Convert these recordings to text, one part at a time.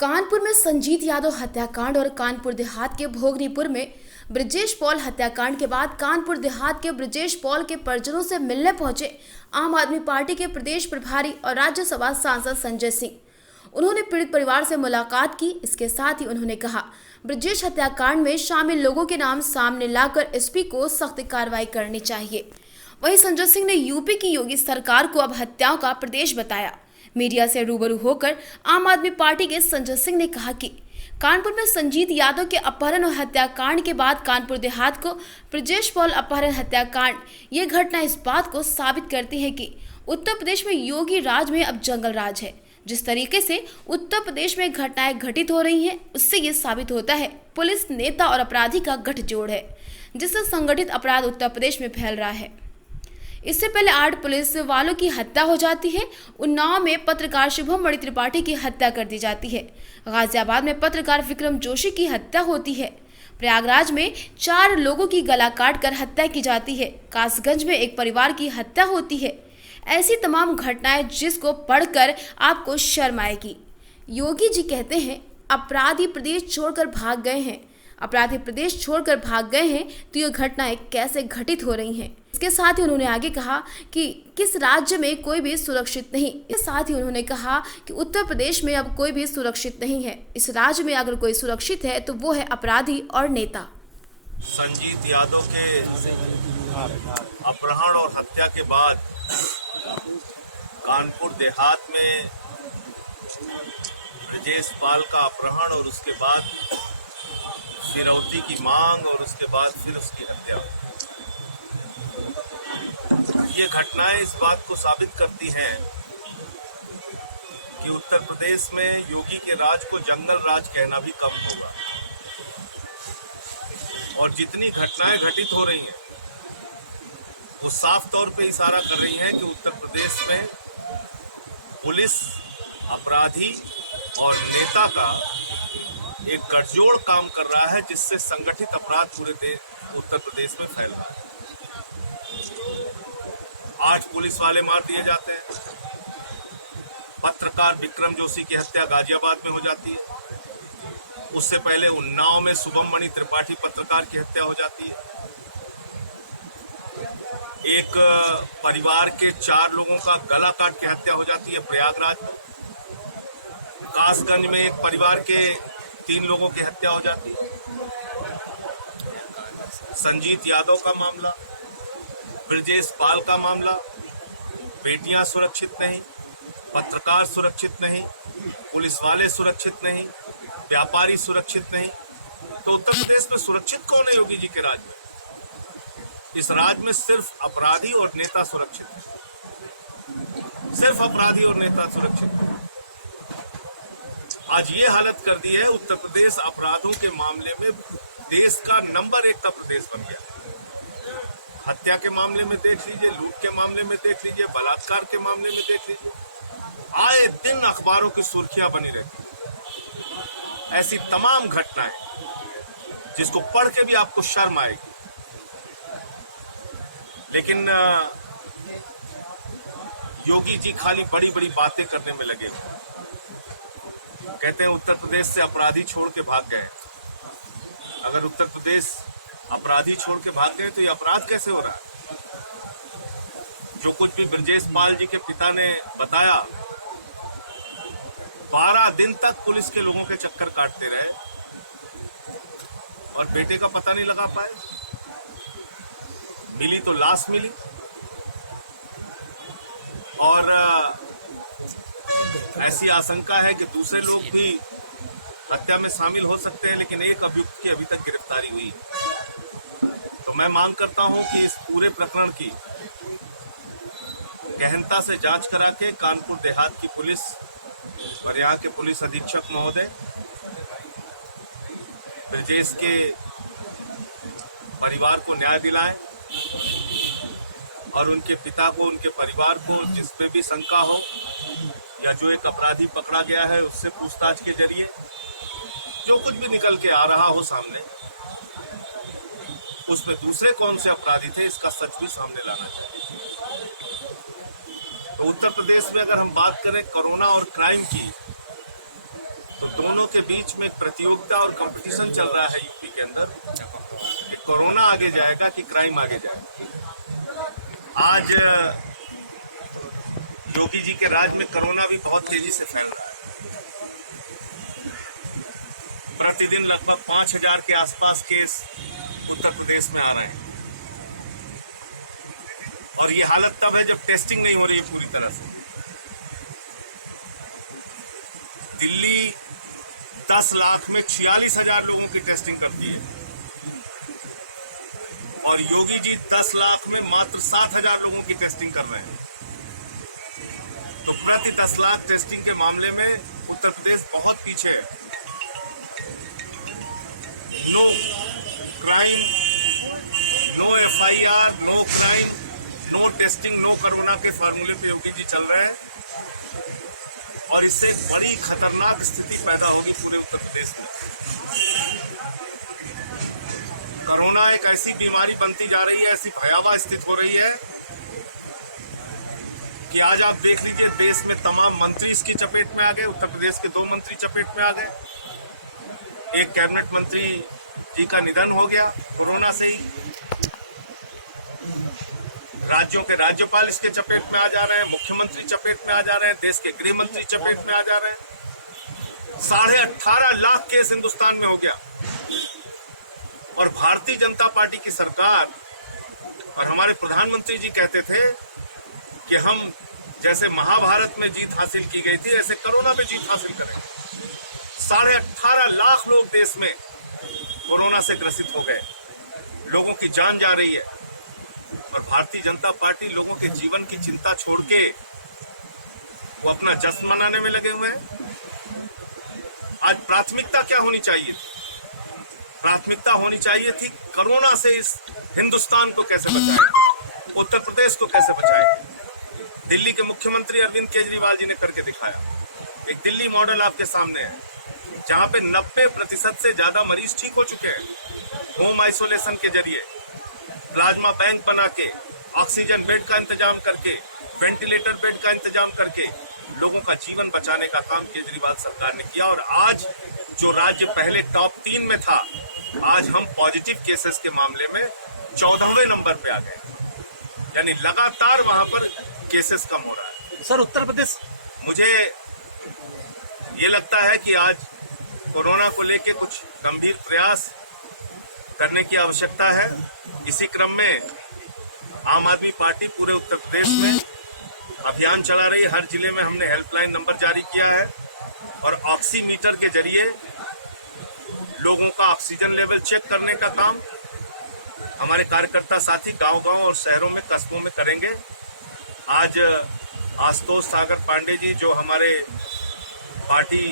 कानपुर में संजीत यादव हत्याकांड और कानपुर देहात के भोगरीपुर में ब्रजेश पॉल हत्याकांड के बाद कानपुर देहात के ब्रजेश पॉल के परिजनों से मिलने पहुंचे आम आदमी पार्टी के प्रदेश प्रभारी और राज्यसभा सांसद संजय सिंह। उन्होंने पीड़ित परिवार से मुलाकात की। इसके साथ ही उन्होंने कहा, ब्रजेश हत्याकांड में शामिल लोगों के नाम सामने लाकर एसपी को सख्त कार्रवाई करनी चाहिए। वहीं संजय सिंह ने यूपी की योगी सरकार को अब हत्याओं का प्रदेश बताया। मीडिया से रूबरू होकर आम आदमी पार्टी के संजय सिंह ने कहा कि कानपुर में संजीत यादव के अपहरण और हत्याकांड के बाद कानपुर देहात को ब्रजेश पॉल अपहरण हत्याकांड, ये घटना इस बात को साबित करती है कि उत्तर प्रदेश में योगी राज में अब जंगल राज है। जिस तरीके से उत्तर प्रदेश में घटनाएं घटित हो रही हैं, उससे ये साबित होता है पुलिस, नेता और अपराधी का गठजोड़ है, जिससे संगठित अपराध उत्तर प्रदेश में फैल रहा है। इससे पहले 8 पुलिस वालों की हत्या हो जाती है। उन्नाव में पत्रकार शुभम मणि त्रिपाठी की हत्या कर दी जाती है। गाजियाबाद में पत्रकार विक्रम जोशी की हत्या होती है। प्रयागराज में 4 लोगों की गला काट कर हत्या की जाती है। कासगंज में एक परिवार की हत्या होती है। ऐसी तमाम घटनाएं जिसको पढ़कर आपको शर्म आएगी। योगी जी कहते हैं, अपराधी प्रदेश छोड़कर भाग गए हैं। अपराधी प्रदेश छोड़कर भाग गए हैं तो ये घटनाएं कैसे घटित हो रही हैं। इसके साथ ही उन्होंने आगे कहा कि किस राज्य में कोई भी सुरक्षित नहीं। इसके साथ ही उन्होंने कहा कि उत्तर प्रदेश में अब कोई भी सुरक्षित नहीं है। इस राज्य में अगर कोई सुरक्षित है तो वो है अपराधी और नेता। संजीत यादव के अपहरण और हत्या के बाद कानपुर देहात में ब्रजेश पाल का अपहरण और उसके बाद फिरौती की मांग और उसके बाद फिर उसकी हत्या। ये घटनाएं इस बात को साबित करती हैं कि उत्तर प्रदेश में योगी के राज को जंगल राज कहना भी कम होगा। और जितनी घटनाएं घटित हो रही हैं वो साफ तौर पे इशारा कर रही हैं कि उत्तर प्रदेश में पुलिस, अपराधी और नेता का एक गठजोड़ काम कर रहा है, जिससे संगठित अपराध पूरे उत्तर प्रदेश में फैल रहा है। 8 पुलिस वाले मार दिए जाते हैं। पत्रकार विक्रम जोशी की हत्या गाजियाबाद में हो जाती है। उससे पहले उन्नाव में शुभम मणि त्रिपाठी पत्रकार की हत्या हो जाती है। एक परिवार के 4 लोगों का गला काट के हत्या हो जाती है प्रयागराज में। कासगंज में एक परिवार के 3 लोगों की हत्या हो जाती है। संजीत यादव का मामला, ब्रजेश पाल का मामला, बेटियां सुरक्षित नहीं, पत्रकार सुरक्षित नहीं, पुलिस वाले सुरक्षित नहीं, व्यापारी सुरक्षित नहीं। तो उत्तर प्रदेश में सुरक्षित कौन है योगी जी के राज में? इस राज में सिर्फ अपराधी और नेता सुरक्षित है। सिर्फ अपराधी और नेता सुरक्षित है। आज ये हालत कर दी है उत्तर प्रदेश अपराधों के मामले में देश का नंबर 1 का प्रदेश बन गया। हत्या के मामले में देख लीजिए, लूट के मामले में देख लीजिए, बलात्कार के मामले में देख लीजिए। आए दिन अखबारों की सुर्खियां बनी रहती। ऐसी तमाम घटनाएं जिसको पढ़ के भी आपको शर्म आएगी। लेकिन योगी जी खाली बड़ी बड़ी बातें करने में लगे। कहते हैं उत्तर प्रदेश से अपराधी छोड़ के भाग गए। अगर उत्तर प्रदेश अपराधी छोड़ के भाग गए तो ये अपराध कैसे हो रहा है? जो कुछ भी ब्रजेश पाल जी के पिता ने बताया, 12 दिन तक पुलिस के लोगों के चक्कर काटते रहे और बेटे का पता नहीं लगा पाए। मिली तो लाश मिली और ऐसी आशंका है कि दूसरे लोग भी हत्या में शामिल हो सकते हैं, लेकिन एक अभियुक्त की अभी तक गिरफ्तारी हुई। तो मैं मांग करता हूं कि इस पूरे प्रकरण की गहनता से जांच करा के कानपुर देहात की पुलिस और यहाँ के पुलिस अधीक्षक महोदय ब्रजेश के परिवार को न्याय दिलाएं और उनके पिता को, उनके परिवार को जिसमें भी शंका हो या जो एक अपराधी पकड़ा गया है उससे पूछताछ के जरिए जो कुछ भी निकल के आ रहा हो सामने, उसमें दूसरे कौन से अपराधी थे इसका सच भी सामने लाना चाहिए। तो उत्तर प्रदेश में अगर हम बात करें कोरोना और क्राइम की, तो दोनों दोनों के बीच में एक प्रतियोगिता और कंपटीशन चल रहा है यूपी के अंदर कि कोरोना आगे जाएगा कि क्राइम आगे जाएगा। आज योगी जी के राज में कोरोना भी बहुत तेजी से फैल रहा है। प्रतिदिन लगभग 5000 के आसपास केस उत्तर प्रदेश में आ रहे हैं और ये हालत तब है जब टेस्टिंग नहीं हो रही है पूरी तरह से। दिल्ली 10 लाख में 46,000 लोगों की टेस्टिंग करती है और योगी जी 10 लाख में मात्र 7,000 लोगों की टेस्टिंग कर रहे हैं। तो प्रति 10 लाख टेस्टिंग के मामले में उत्तर प्रदेश बहुत पीछे है। No crime, no FIR, no crime, no testing, no corona के फार्मूले पे योगी जी चल रहे हैं और इससे बड़ी खतरनाक स्थिति पैदा होगी पूरे उत्तर प्रदेश में। कोरोना एक ऐसी बीमारी बनती जा रही है, ऐसी भयावह स्थिति हो रही है कि आज आप देख लीजिए देश में तमाम मंत्री इसकी चपेट में आ गए। उत्तर प्रदेश के 2 मंत्री चपेट में आ गए। एक कैबिनेट मंत्री जी का निधन हो गया कोरोना से ही। राज्यों के राज्यपाल इसके चपेट में आ जा रहे हैं, मुख्यमंत्री चपेट में आ जा रहे हैं, देश के गृह मंत्री चपेट में आ जा रहे हैं। 18.5 लाख केस हिंदुस्तान में हो गया और भारतीय जनता पार्टी की सरकार और हमारे प्रधानमंत्री जी कहते थे कि हम जैसे महाभारत में जीत हासिल की गई थी ऐसे कोरोना में जीत हासिल करेंगे। 18.5 लाख लोग देश में कोरोना से ग्रसित हो गए, लोगों की जान जा रही है और भारतीय जनता पार्टी लोगों के जीवन की चिंता छोड़ के वो अपना जश्न मनाने में लगे हुए हैं। आज प्राथमिकता क्या होनी चाहिए थी? प्राथमिकता होनी चाहिए थी कोरोना से इस हिंदुस्तान को कैसे बचाएं, उत्तर प्रदेश को कैसे बचाएं। दिल्ली के मुख्यमंत्री अरविंद केजरीवाल जी ने करके दिखाया। एक दिल्ली मॉडल आपके सामने है जहां पे 90% से ज्यादा मरीज ठीक हो चुके हैं। होम आइसोलेशन के जरिए, प्लाज्मा बैंक बना के, ऑक्सीजन बेड का इंतजाम करके, वेंटिलेटर बेड का इंतजाम करके लोगों का जीवन बचाने का काम केजरीवाल सरकार ने किया। और आज जो राज्य पहले टॉप 3 में था, आज हम पॉजिटिव केसेस के मामले में 14वें नंबर पे आ गए। यानी लगातार वहां पर केसेस कम हो रहा है। सर, उत्तर प्रदेश, मुझे ये लगता है कि आज कोरोना को लेके कुछ गंभीर प्रयास करने की आवश्यकता है। इसी क्रम में आम आदमी पार्टी पूरे उत्तर प्रदेश में अभियान चला रही है। हर जिले में हमने हेल्पलाइन नंबर जारी किया है और ऑक्सीमीटर के जरिए लोगों का ऑक्सीजन लेवल चेक करने का काम हमारे कार्यकर्ता साथी गांव-गांव और शहरों में, कस्बों में करेंगे। आज आशुतोष सागर पांडे जी, जो हमारे पार्टी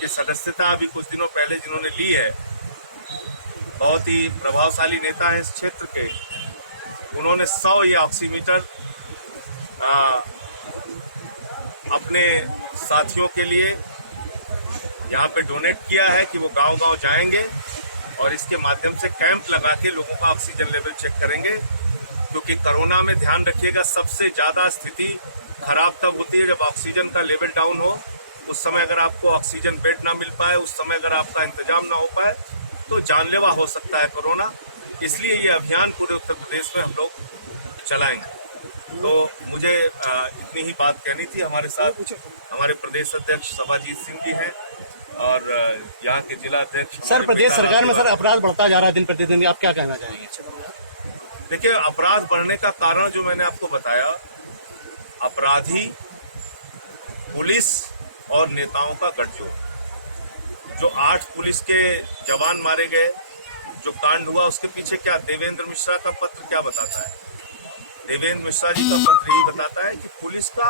के सदस्यता अभी कुछ दिनों पहले जिन्होंने ली है, बहुत ही प्रभावशाली नेता है इस क्षेत्र के, उन्होंने 100 ये ऑक्सीमीटर अपने साथियों के लिए यहाँ पे डोनेट किया है कि वो गांव-गांव जाएंगे और इसके माध्यम से कैंप लगा के लोगों का ऑक्सीजन लेवल चेक करेंगे। क्योंकि कोरोना में ध्यान रखिएगा, सबसे ज्यादा स्थिति खराब तब होती है जब ऑक्सीजन का लेवल डाउन हो। उस समय अगर आपको ऑक्सीजन बेड ना मिल पाए, उस समय अगर आपका इंतजाम ना हो पाए तो जानलेवा हो सकता है कोरोना। इसलिए ये अभियान पूरे उत्तर प्रदेश में हम लोग चलाएंगे। तो मुझे इतनी ही बात कहनी थी। हमारे साथ हमारे प्रदेश अध्यक्ष सभाजीत सिंह जी हैं और यहाँ के जिला अध्यक्ष। सर, प्रदेश सरकार में सर अपराध बढ़ता जा रहा है दिन प्रतिदिन, आप क्या कहना चाहेंगे? देखिए, अपराध बढ़ने का कारण जो मैंने आपको बताया, अपराधी पुलिस और नेताओं का गठजोड़। जो 8 पुलिस के जवान मारे गए, जो कांड हुआ, उसके पीछे क्या देवेंद्र मिश्रा का पत्र क्या बताता है? देवेंद्र मिश्रा जी का पत्र यही बताता है कि पुलिस का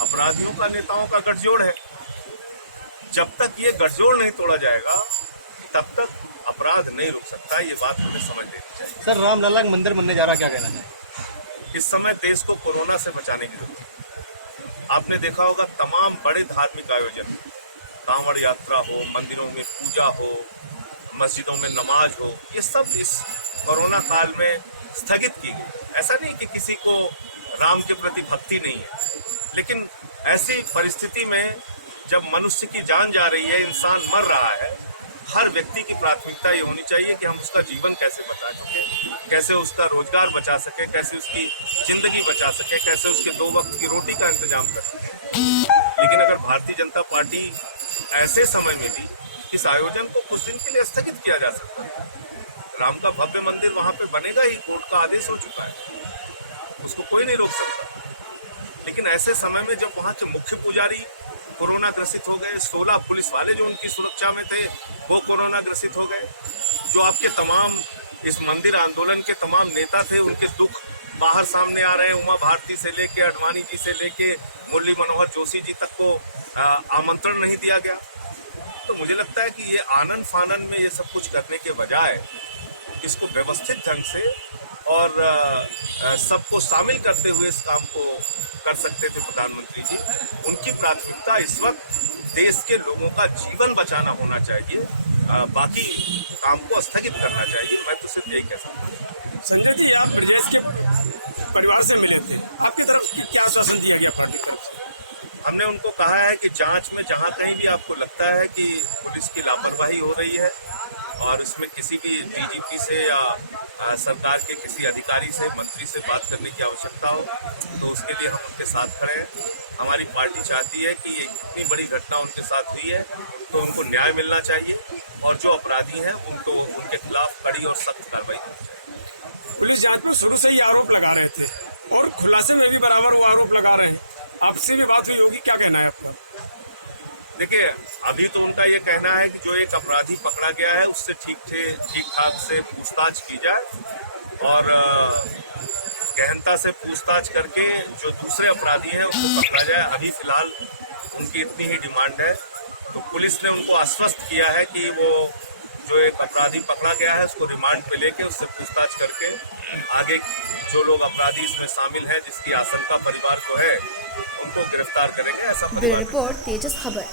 अपराधियों का, नेताओं का गठजोड़ है। जब तक ये गठजोड़ नहीं तोड़ा जाएगा तब तक अपराध नहीं रुक सकता। ये बात हमें समझ लेनी चाहिए। सर, रामलला का मंदिर बनने जा रहा, क्या कहना चाहिए? इस समय देश को कोरोना से बचाने की जरूरत है। आपने देखा होगा तमाम बड़े धार्मिक आयोजन, कांवड़ यात्रा हो, मंदिरों में पूजा हो, मस्जिदों में नमाज हो, ये सब इस कोरोना काल में स्थगित की गई। ऐसा नहीं कि किसी को राम के प्रति भक्ति नहीं है, लेकिन ऐसी परिस्थिति में जब मनुष्य की जान जा रही है, इंसान मर रहा है, हर व्यक्ति की प्राथमिकता ये होनी चाहिए कि हम उसका जीवन कैसे बचा सके, कैसे उसका रोजगार बचा सके, कैसे उसकी जिंदगी बचा सके, कैसे उसके 2 वक्त की रोटी का इंतजाम कर सके। लेकिन अगर भारतीय जनता पार्टी ऐसे समय में भी इस आयोजन को कुछ दिन के लिए स्थगित किया जा सकता है, राम का भव्य मंदिर वहां पे बनेगा ही, कोर्ट का आदेश हो चुका है, उसको कोई नहीं रोक सकता। लेकिन ऐसे समय में जब वहां के मुख्य पुजारी कोरोना ग्रसित हो गए, 16 पुलिस वाले जो उनकी सुरक्षा में थे वो कोरोना ग्रसित हो गए, जो आपके तमाम इस मंदिर आंदोलन के तमाम नेता थे उनके दुख बाहर सामने आ रहे हैं, उमा भारती से लेके अडवाणी जी से लेके मुरली मनोहर जोशी जी तक को आमंत्रण नहीं दिया गया। तो मुझे लगता है कि ये आनन फानन में ये सब कुछ करने के बजाय इसको व्यवस्थित ढंग से और सबको शामिल करते हुए इस काम को कर सकते थे प्रधानमंत्री जी। उनकी प्राथमिकता इस वक्त देश के लोगों का जीवन बचाना होना चाहिए, बाकी काम को स्थगित करना चाहिए। मैं तो सिर्फ यही कह सकता हूँ। संजय जी, आप ब्रजेश के परिवार से मिले थे, आपकी तरफ क्या आश्वासन दिया गया पार्टी की तरफ से? हमने उनको कहा है कि जांच में जहां कहीं भी आपको लगता है कि पुलिस की लापरवाही हो रही है और इसमें किसी भी डीजीपी से या सरकार के किसी अधिकारी से, मंत्री से बात करने की आवश्यकता हो तो उसके लिए हम उनके साथ खड़े हैं। हमारी पार्टी चाहती है कि ये इतनी बड़ी घटना उनके साथ हुई है तो उनको न्याय मिलना चाहिए और जो अपराधी हैं उनको उनके खिलाफ कड़ी और सख्त कार्रवाई करनी चाहिए। पुलिस जांच में शुरू से ही आरोप लगा रहे थे और खुलासे में भी बराबर वो आरोप लगा रहे हैं, आपसे भी बात हुई होगी, क्या कहना है आपका? देखिए, अभी तो उनका ये कहना है कि जो एक अपराधी पकड़ा गया है उससे ठीक ठाक से पूछताछ की जाए और गहनता से पूछताछ करके जो दूसरे अपराधी हैं उनको पकड़ा जाए। अभी फिलहाल उनकी इतनी ही डिमांड है। तो पुलिस ने उनको आश्वस्त किया है कि वो जो एक अपराधी पकड़ा गया है उसको रिमांड पे लेके उससे पूछताछ करके आगे जो लोग अपराधी इसमें शामिल हैं, जिसकी आशंका परिवार को है, उनको गिरफ्तार करेंगे। ऐसा ब्यूरो रिपोर्ट, तेजस खबर।